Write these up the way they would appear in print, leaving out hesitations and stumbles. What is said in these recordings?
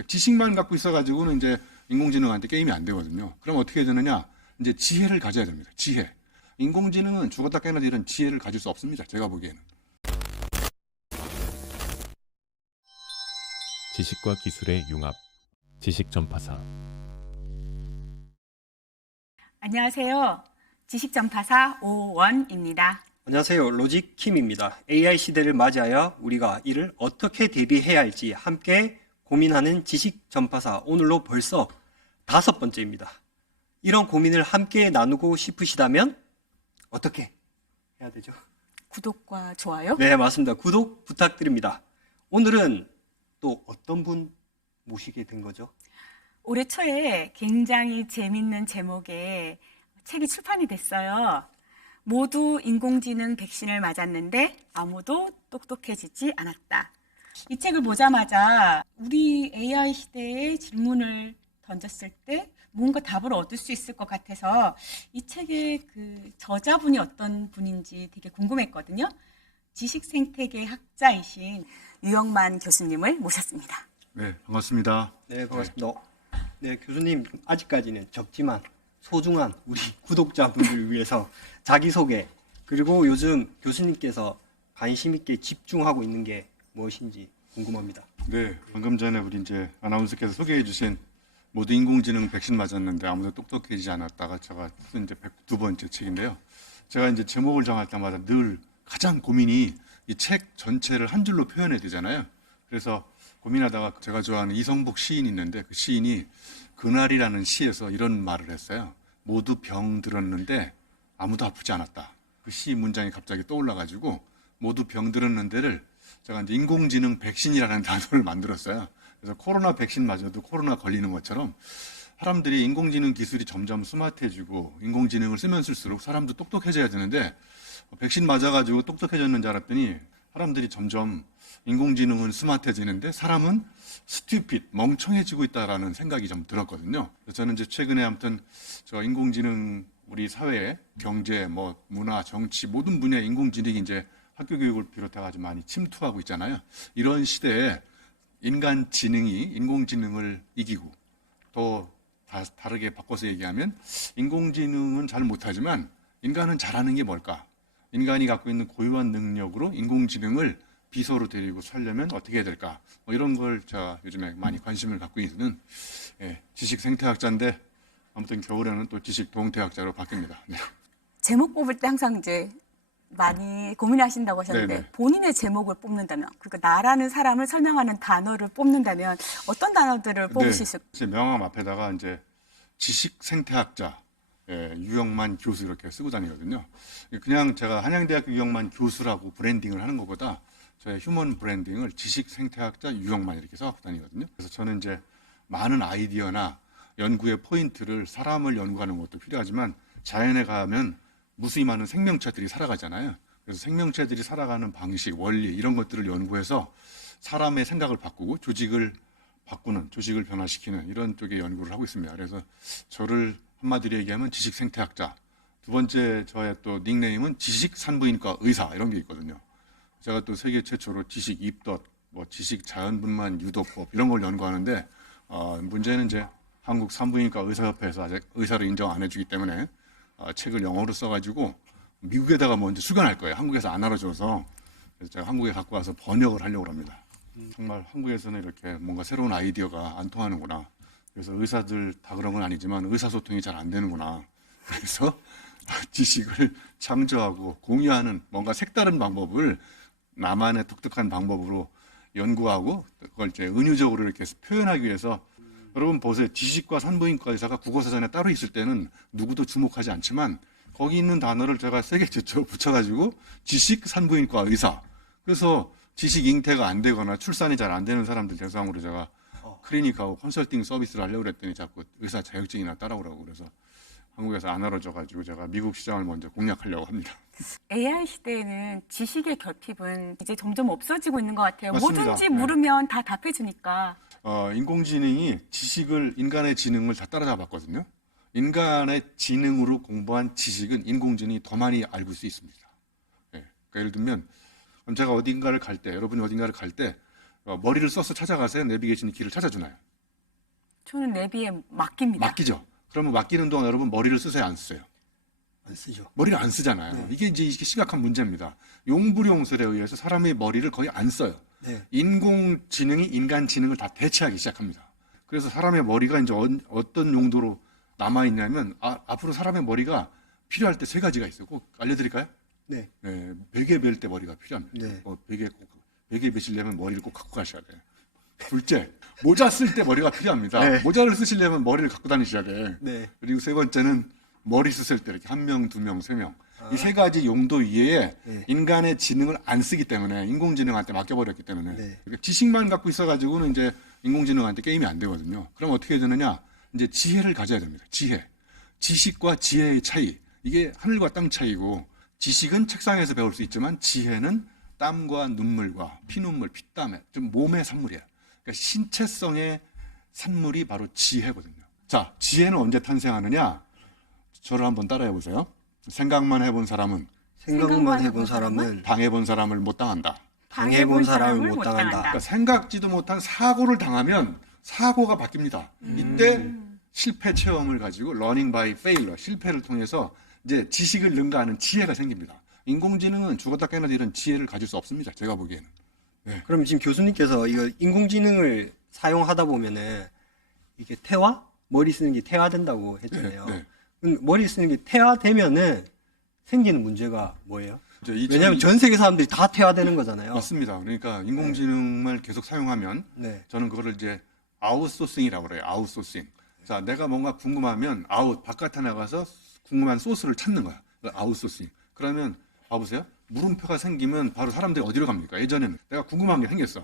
그러니까 지식만 갖고 있어가지고는 이제 인공지능한테 게임이 안 되거든요. 그럼 어떻게 되느냐? 이제 지혜를 가져야 됩니다. 지혜. 인공지능은 죽었다 깨어나도 이런 지혜를 가질 수 없습니다. 제가 보기에는. 지식과 기술의 융합, 지식 전파사. 안녕하세요. 지식전파사 오원입니다. 안녕하세요. 로직킴입니다. AI 시대를 맞이하여 우리가 이를 어떻게 대비해야 할지 함께 고민하는 지식전파사, 오늘로 벌써 5번째입니다. 이런 고민을 함께 나누고 싶으시다면 어떻게 해야 되죠? 구독과 좋아요. 네, 맞습니다. 구독 부탁드립니다. 오늘은 또 어떤 분 모시게 된 거죠? 올해 초에 굉장히 재밌는 제목의 책이 출판이 됐어요. 모두 인공지능 백신을 맞았는데 아무도 똑똑해지지 않았다. 이 책을 보자마자 우리 AI 시대에 질문을 던졌을 때 뭔가 답을 얻을 수 있을 것 같아서 이 책의 그 저자분이 어떤 분인지 되게 궁금했거든요. 지식 생태계 학자이신 유영만 교수님을 모셨습니다. 네, 반갑습니다. 네, 반갑습니다. 네, 교수님, 아직까지는 적지만 소중한 우리 구독자분들을 위해서 자기소개, 그리고 요즘 교수님께서 관심 있게 집중하고 있는 게 무엇인지 궁금합니다. 네, 방금 전에 우리 이제 아나운서께서 소개해 주신 모두 인공지능 백신 맞았는데 아무도 똑똑해지지 않았다가 제가 쓴 이제 102번째 책인데요. 제가 이제 제목을 정할 때마다 늘 가장 고민이 이 책 전체를 한 줄로 표현해야 되잖아요. 그래서 고민하다가 제가 좋아하는 이성복 시인이 있는데 그 시인이 그날이라는 시에서 이런 말을 했어요. 모두 병 들었는데 아무도 아프지 않았다. 그 시 문장이 갑자기 떠올라가지고 모두 병 들었는데를 제가 이제 인공지능 백신이라는 단어를 만들었어요. 그래서 코로나 백신 맞아도 코로나 걸리는 것처럼 사람들이 인공지능 기술이 점점 스마트해지고 인공지능을 쓰면 쓸수록 사람도 똑똑해져야 되는데 백신 맞아가지고 똑똑해졌는 줄 알았더니 사람들이 점점 인공지능은 스마트해지는데 사람은 스튜핏, 멍청해지고 있다라는 생각이 좀 들었거든요. 그래서 저는 이제 최근에 아무튼 저 인공지능 우리 사회에 경제, 뭐 문화, 정치 모든 분야에 인공지능이 이제 학교 교육을 비롯해가지고 많이 침투하고 있잖아요. 이런 시대에 인간 지능이 인공지능을 이기고 또 다르게 바꿔서 얘기하면 인공지능은 잘 못하지만 인간은 잘하는 게 뭘까? 인간이 갖고 있는 고유한 능력으로 인공지능을 비서로 데리고 살려면 어떻게 해야 될까? 뭐 이런 걸 제가 요즘에 많이 관심을 갖고 있는 지식 생태학자인데 아무튼 겨울에는 또 지식 동태학자로 바뀝니다. 네. 제목 뽑을 때 항상 이제 많이 고민하신다고 하셨는데 네네. 본인의 제목을 뽑는다면, 그러니까 나라는 사람을 설명하는 단어를 뽑는다면 어떤 단어들을 뽑으실 수? 제 명함 앞에다가 이제 지식 생태학자 유영만 교수 이렇게 쓰고 다니거든요. 그냥 제가 한양대학교 유영만 교수라고 브랜딩을 하는 것보다 저의 휴먼 브랜딩을 지식 생태학자 유영만 이렇게 써갖고 다니거든요. 그래서 저는 이제 많은 아이디어나 연구의 포인트를 사람을 연구하는 것도 필요하지만 자연에 가면 무수히 많은 생명체들이 살아가잖아요. 그래서 생명체들이 살아가는 방식, 원리 이런 것들을 연구해서 사람의 생각을 바꾸고 조직을 바꾸는, 조직을 변화시키는 이런 쪽의 연구를 하고 있습니다. 그래서 저를 한마디로 얘기하면 지식 생태학자. 두 번째 저의 또 닉네임은 지식 산부인과 의사 이런 게 있거든요. 제가 또 세계 최초로 지식 입덧, 뭐 지식 자연분만 유도법 이런 걸 연구하는데 문제는 이제 한국 산부인과 의사협회에서 아직 의사를 인정 안 해주기 때문에 책을 영어로 써가지고 미국에다가 먼저 수견할 거예요. 한국에서 안 알아줘서. 그래서 제가 한국에 갖고 와서 번역을 하려고 합니다. 정말 한국에서는 이렇게 뭔가 새로운 아이디어가 안 통하는구나. 그래서 의사들 다 그런 건 아니지만 의사소통이 잘 안 되는구나. 그래서 지식을 창조하고 공유하는 뭔가 색다른 방법을 나만의 독특한 방법으로 연구하고 그걸 이제 은유적으로 이렇게 표현하기 위해서 여러분 보세요. 지식과 산부인과 의사가 국어사전에 따로 있을 때는 누구도 주목하지 않지만 거기 있는 단어를 제가 세계 최초로 붙여가지고 지식 산부인과 의사. 그래서 지식 잉태가 안 되거나 출산이 잘 안 되는 사람들 대상으로 제가 클리닉하고 컨설팅 서비스를 하려고 그랬더니 자꾸 의사 자격증이나 따라오라고 그래서 한국에서 안 알아줘가지고 제가 미국 시장을 먼저 공략하려고 합니다. AI 시대에는 지식의 결핍은 이제 점점 없어지고 있는 것 같아요. 맞습니다. 뭐든지 네. 물으면 다 답해주니까. 인공지능이 지식을 인간의 지능을 다 따라잡았거든요. 인간의 지능으로 공부한 지식은 인공지능이 더 많이 알고 수 있습니다. 그러니까 예를 들면 제가 어딘가를 갈 때, 여러분이 어딘가를 갈 때 머리를 써서 찾아가세요. 내비게이션이 길을 찾아주나요? 저는 내비에 맡깁니다. 맡기죠. 그러면 맡기는 동안 여러분 머리를 쓰세요, 안 쓰세요? 안 쓰죠. 머리를 안 쓰잖아요. 이게 이제 심각한 문제입니다. 용불용설에 의해서 사람의 머리를 거의 안 써요. 네. 인공지능이 인간 지능을 다 대체하기 시작합니다. 그래서 사람의 머리가 이제 어떤 용도로 남아있냐면, 앞으로 사람의 머리가 필요할 때 세 가지가 있어요. 꼭 알려드릴까요? 네. 네, 베개 벨 때 머리가 필요합니다. 네. 베개 베시려면 머리를 꼭 갖고 가셔야 돼요. 둘째, 모자 쓸 때 머리가 필요합니다. 네. 모자를 쓰시려면 머리를 갖고 다니셔야 돼. 네. 그리고 세 번째는 머리 쓰실 때 이렇게 1명, 2명, 3명. 이 세 가지 용도 이외에 네. 인간의 지능을 안 쓰기 때문에 인공지능한테 맡겨버렸기 때문에 네. 그러니까 지식만 갖고 있어가지고는 이제 인공지능한테 게임이 안 되거든요. 그럼 어떻게 해야 되느냐? 이제 지혜를 가져야 됩니다. 지혜. 지식과 지혜의 차이. 이게 하늘과 땅 차이고 지식은 책상에서 배울 수 있지만 지혜는 땀과 눈물과 피눈물, 피땀에 좀 몸의 산물이에요. 그러니까 신체성의 산물이 바로 지혜거든요. 자, 지혜는 언제 탄생하느냐? 저를 한번 따라해 보세요. 생각만 해본 사람은 생각만 해본 사람은 당해본 사람을 못 당한다. 당해본 사람을 못 당한다. 그러니까 생각지도 못한 사고를 당하면 사고가 바뀝니다. 이때 실패 체험을 가지고 learning by failure, 실패를 통해서 이제 지식을 능가하는 지혜가 생깁니다. 인공지능은 죽었다 깨어나도 이런 지혜를 가질 수 없습니다. 제가 보기에는. 그럼 지금 교수님께서 이거 인공지능을 사용하다 보면은 이게 태화? 머리 쓰는 게 태화된다고 했잖아요. 네. 머리 쓰는 게 태화되면은 생기는 문제가 뭐예요? 이제 왜냐하면 전 세계 사람들이 다 태화되는 거잖아요. 맞습니다. 그러니까 인공지능을 계속 사용하면 네. 저는 그거를 이제 아웃소싱이라고 그래요. 아웃소싱. 자, 내가 뭔가 궁금하면 바깥에 나가서 궁금한 소스를 찾는 거야. 아웃소싱. 그러면 봐보세요. 물음표가 생기면 바로 사람들이 어디로 갑니까? 예전에는 내가 궁금한 게 생겼어.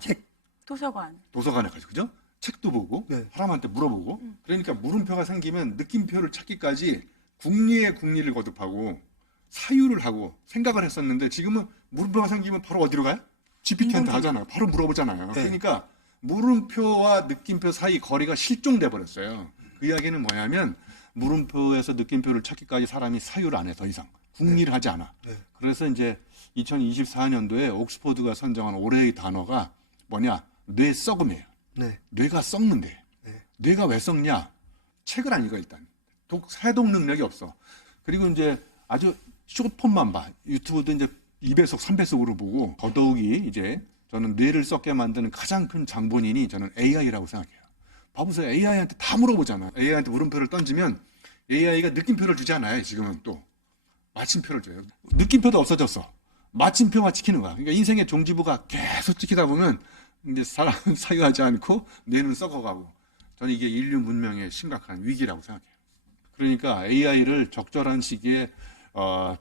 도서관. 도서관에 가죠. 그죠? 책도 보고 네. 사람한테 물어보고 그러니까 물음표가 생기면 느낌표를 찾기까지 국리의 국리를 거듭하고 사유를 하고 생각을 했었는데 지금은 물음표가 생기면 바로 어디로 가요? GPT한테 하잖아요. 바로 물어보잖아요. 네. 그러니까 물음표와 느낌표 사이 거리가 실종돼 버렸어요. 그 이야기는 뭐냐면 물음표에서 느낌표를 찾기까지 사람이 사유를 안 해 더 이상 국리를 하지 않아. 네. 그래서 이제 2024년도에 옥스퍼드가 선정한 올해의 단어가 뭐냐? 뇌 썩음이에요. 네. 뇌가 썩는데. 네. 뇌가 왜 썩냐? 책을 안 읽어 일단. 해독 능력이 없어. 그리고 이제 아주 숏폼만 봐. 유튜브도 이제 2배속, 3배속으로 보고 더더욱이 이제 저는 뇌를 썩게 만드는 가장 큰 장본인이 저는 AI라고 생각해요. 봐보세요. AI한테 다 물어보잖아요. AI한테 물음표를 던지면 AI가 느낌표를 주지 않아요. 지금은 또 마침표를 줘요. 느낌표도 없어졌어. 마침표만 찍히는 거야. 그러니까 인생의 종지부가 계속 찍히다 보면 이제 사람은 사유하지 않고 뇌는 썩어가고 저는 이게 인류 문명의 심각한 위기라고 생각해요. 그러니까 AI를 적절한 시기에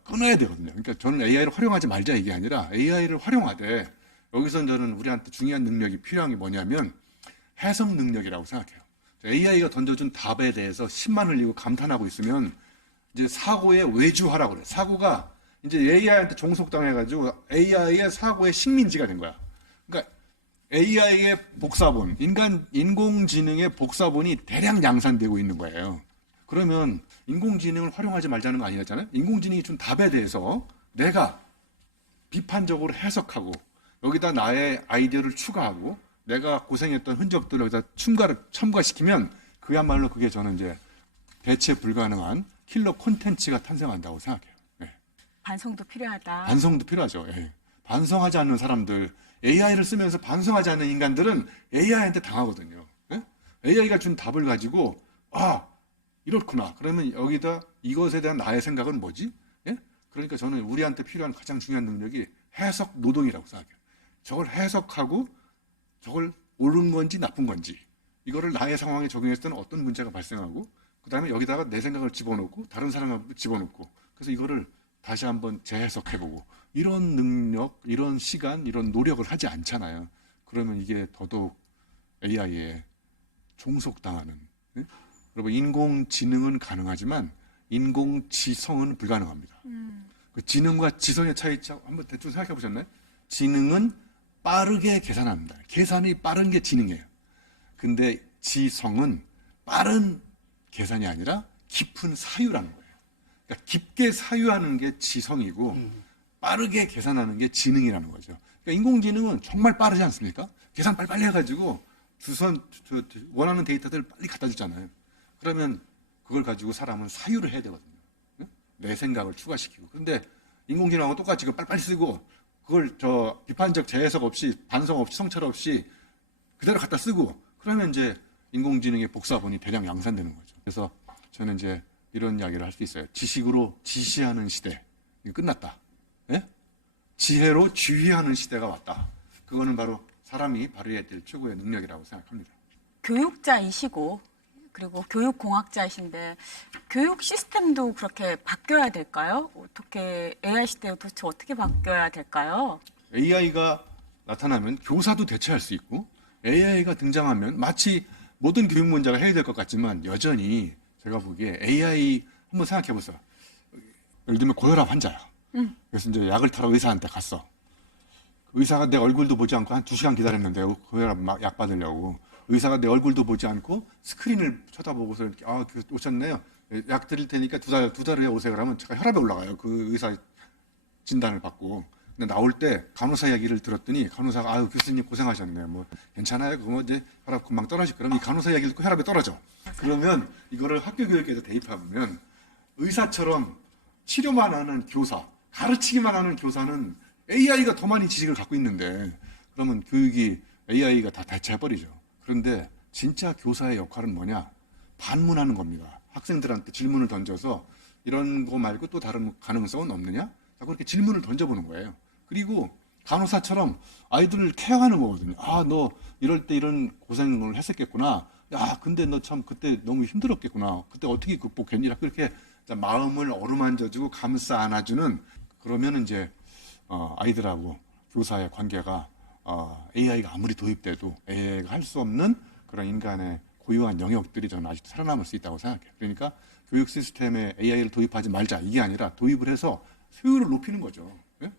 끊어야 되거든요. 그러니까 저는 AI를 활용하지 말자 이게 아니라 AI를 활용하되 여기서 저는 우리한테 중요한 능력이 필요한 게 뭐냐면 해석 능력이라고 생각해요. AI가 던져준 답에 대해서 심만 흘리고 감탄하고 있으면 이제 사고의 외주화라고 그래요. 사고가 이제 AI한테 종속당해가지고 AI의 사고의 식민지가 된 거야. 그러니까 AI의 복사본, 인공지능의 복사본이 대량 양산되고 있는 거예요. 그러면 인공지능을 활용하지 말자는 거 아니었잖아요? 인공지능이 준 답에 대해서 내가 비판적으로 해석하고 여기다 나의 아이디어를 추가하고 내가 고생했던 흔적들을 여기다 첨가시키면 그야말로 그게 저는 이제 대체 불가능한 킬러 콘텐츠가 탄생한다고 생각해요. 네. 반성도 필요하다. 반성도 필요하죠. 예. 반성하지 않는 사람들, AI를 쓰면서 반성하지 않는 인간들은 AI한테 당하거든요. 예? AI가 준 답을 가지고 이렇구나. 그러면 여기다 이것에 대한 나의 생각은 뭐지? 예? 그러니까 저는 우리한테 필요한 가장 중요한 능력이 해석 노동이라고 생각해요. 저걸 해석하고 저걸 옳은 건지 나쁜 건지 이거를 나의 상황에 적용했을 때는 어떤 문제가 발생하고 그 다음에 여기다가 내 생각을 집어넣고 다른 사람을 집어넣고 그래서 이거를 다시 한번 재해석해보고 이런 능력, 이런 시간, 이런 노력을 하지 않잖아요. 그러면 이게 더더욱 AI에 종속당하는. 예? 여러분 인공지능은 가능하지만 인공지성은 불가능합니다. 그 지능과 지성의 차이점 한번 대충 생각해 보셨나요? 지능은 빠르게 계산합니다. 계산이 빠른 게 지능이에요. 근데 지성은 빠른 계산이 아니라 깊은 사유라는 거예요. 그러니까 깊게 사유하는 게 지성이고 빠르게 계산하는 게 지능이라는 거죠. 그러니까 인공지능은 정말 빠르지 않습니까? 계산 빨리빨리 해가지고 원하는 데이터들 빨리 갖다 주잖아요. 그러면 그걸 가지고 사람은 사유를 해야 되거든요. 응? 내 생각을 추가시키고. 그런데 인공지능하고 똑같이 그걸 빨리빨리 쓰고 그걸 비판적 재해석 없이 반성 없이 성찰 없이 그대로 갖다 쓰고 그러면 이제 인공지능의 복사본이 대량 양산되는 거죠. 그래서 저는 이제 이런 이야기를 할 수 있어요. 지식으로 지시하는 시대. 이거 끝났다. 예? 지혜로 지휘하는 시대가 왔다. 그거는 바로 사람이 발휘해야 될 최고의 능력이라고 생각합니다. 교육자이시고 그리고 교육공학자이신데 교육 시스템도 그렇게 바뀌어야 될까요? 어떻게 AI 시대에 도대체 어떻게 바뀌어야 될까요? AI가 나타나면 교사도 대체할 수 있고 AI가 등장하면 마치 모든 교육 문제가 해야 될 것 같지만 여전히 제가 보기에 AI 한번 생각해 보세요. 예를 들면 고혈압 환자야. 그래서 이제 약을 타러 의사한테 갔어. 그 의사가 내 얼굴도 보지 않고 한 2시간 기다렸는데 고혈압 약 받으려고. 의사가 내 얼굴도 보지 않고 스크린을 쳐다보고서 이렇게 오셨네요. 약 드릴 테니까 두 달 후에 오세요. 그러면 제가 혈압이 올라가요. 그 의사 진단을 받고. 근데 나올 때 간호사 이야기를 들었더니 간호사가 아유 교수님 고생하셨네요. 뭐 괜찮아요. 그거 이제 혈압 금방 떨어질 거면 이 간호사 이야기를 듣고 혈압이 떨어져. 그러면 이거를 학교 교육에서 대입하면 의사처럼 치료만 하는 교사, 가르치기만 하는 교사는 AI가 더 많이 지식을 갖고 있는데 그러면 교육이 AI가 다 대체해버리죠. 그런데 진짜 교사의 역할은 뭐냐? 반문하는 겁니다. 학생들한테 질문을 던져서 이런 거 말고 또 다른 가능성은 없느냐? 자꾸 이렇게 질문을 던져보는 거예요. 그리고 간호사처럼 아이들을 케어하는 거거든요. 아, 너 이럴 때 이런 고생을 했었겠구나. 야, 근데 너 참 그때 너무 힘들었겠구나. 그때 어떻게 극복했니? 그렇게 마음을 어루만져주고 감싸 안아주는 그러면 이제 아이들하고 교사의 관계가 AI가 아무리 도입돼도 AI가 할 수 없는 그런 인간의 고유한 영역들이 저는 아직도 살아남을 수 있다고 생각해요. 그러니까 교육 시스템에 AI를 도입하지 말자 이게 아니라 도입을 해서 효율을 높이는 거죠. 예?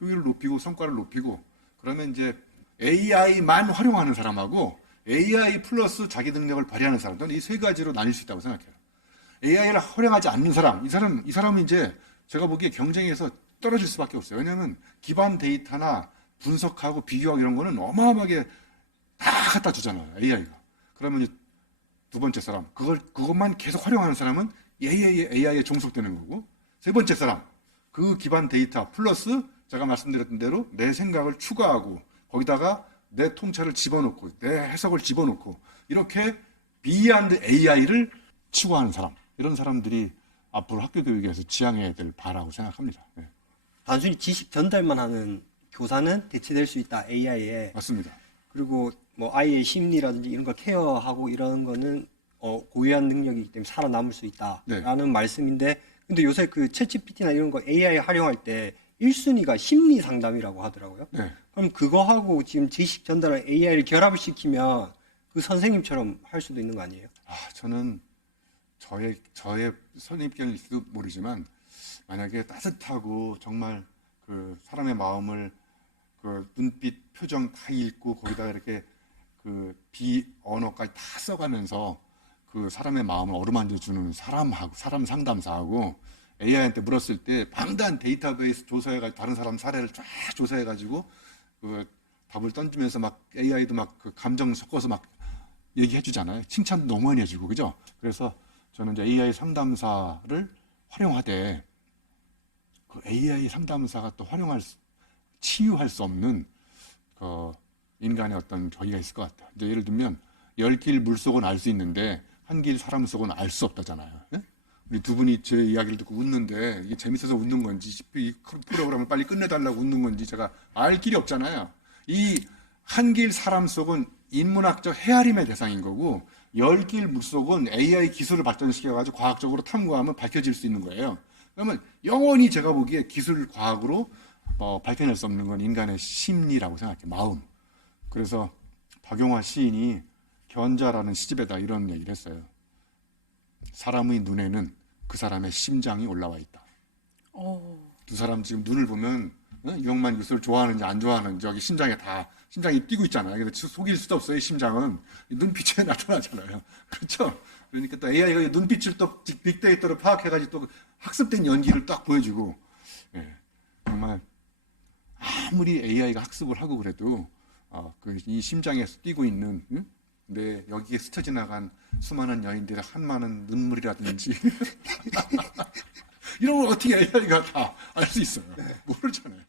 효율을 높이고 성과를 높이고 그러면 이제 AI만 활용하는 사람하고 AI 플러스 자기 능력을 발휘하는 사람 저는 이 세 가지로 나뉠 수 있다고 생각해요. AI를 활용하지 않는 사람, 이 사람은 이제 제가 보기에 경쟁에서 떨어질 수밖에 없어요. 왜냐하면 기반 데이터나 분석하고 비교하고 이런 거는 어마어마하게 다 갖다 주잖아요. AI가. 그러면 이제 두 번째 사람, 그것만 계속 활용하는 사람은 AI에 종속되는 거고 세 번째 사람, 그 기반 데이터 플러스 제가 말씀드렸던 대로 내 생각을 추가하고 거기다가 내 통찰을 집어넣고 내 해석을 집어넣고 이렇게 비하인드 AI를 추구하는 사람 이런 사람들이 앞으로 학교 교육에서 지향해야 될 바라고 생각합니다. 네. 단순히 지식 전달만 하는 교사는 대체될 수 있다 AI에. 맞습니다. 그리고 뭐 아이의 심리라든지 이런 걸 케어하고 이런 거는 고유한 능력이기 때문에 살아남을 수 있다라는 네. 말씀인데 근데 요새 그 챗GPT나 이런 거 AI 활용할 때 1순위가 심리 상담이라고 하더라고요. 네. 그럼 그거하고 지금 지식 전달을 AI를 결합을 시키면 그 선생님처럼 할 수도 있는 거 아니에요? 저는 저의 선입견일지도 모르지만 만약에 따뜻하고 정말 그 사람의 마음을 그 눈빛, 표정 다 읽고 거기다가 이렇게 그 비언어까지 다 써가면서 그 사람의 마음을 어루만져 주는 사람 상담사하고 AI한테 물었을 때 방대한 데이터베이스 조사해가지고 다른 사람 사례를 쫙 조사해가지고 그 답을 던지면서 막 AI도 막 그 감정 섞어서 막 얘기해주잖아요. 칭찬도 너무 많이 해주고 그죠? 그래서 저는 이제 AI 상담사를 활용하되 그 AI 상담사가 또 치유할 수 없는 그 인간의 어떤 저기가 있을 것 같아요. 이제 예를 들면 10길 물속은 알 수 있는데 한 길 사람 속은 알 수 없다잖아요. 예? 우리 두 분이 제 이야기를 듣고 웃는데 이게 재밌어서 웃는 건지 이 프로그램을 빨리 끝내달라고 웃는 건지 제가 알 길이 없잖아요. 이 한 길 사람 속은 인문학적 헤아림의 대상인 거고 10길 물속은 AI 기술을 발전시켜가지고 과학적으로 탐구하면 밝혀질 수 있는 거예요. 그러면 영원히 제가 보기에 기술 과학으로 밝혀낼 수 없는 건 인간의 심리라고 생각해요. 마음. 그래서 박용화 시인이 견자라는 시집에다 이런 얘기를 했어요. 사람의 눈에는 그 사람의 심장이 올라와 있다. 두 사람 지금 눈을 보면 유영만 교수를 좋아하는지 안 좋아하는지 여기 심장이 뛰고 있잖아요. 근데 속일 수도 없어요. 심장은 눈빛에 나타나잖아요. 그렇죠? 그러니까 또 AI가 눈빛을 또 빅데이터로 파악해가지고 또 학습된 연기를 딱 보여주고 정말 아무리 AI가 학습을 하고 그래도 이 심장에서 뛰고 있는 근데 여기에 스쳐 지나간 수많은 여인들의 한많은 눈물이라든지 이런 걸 어떻게 AI가 다 알 수 있어요? 모르잖아요.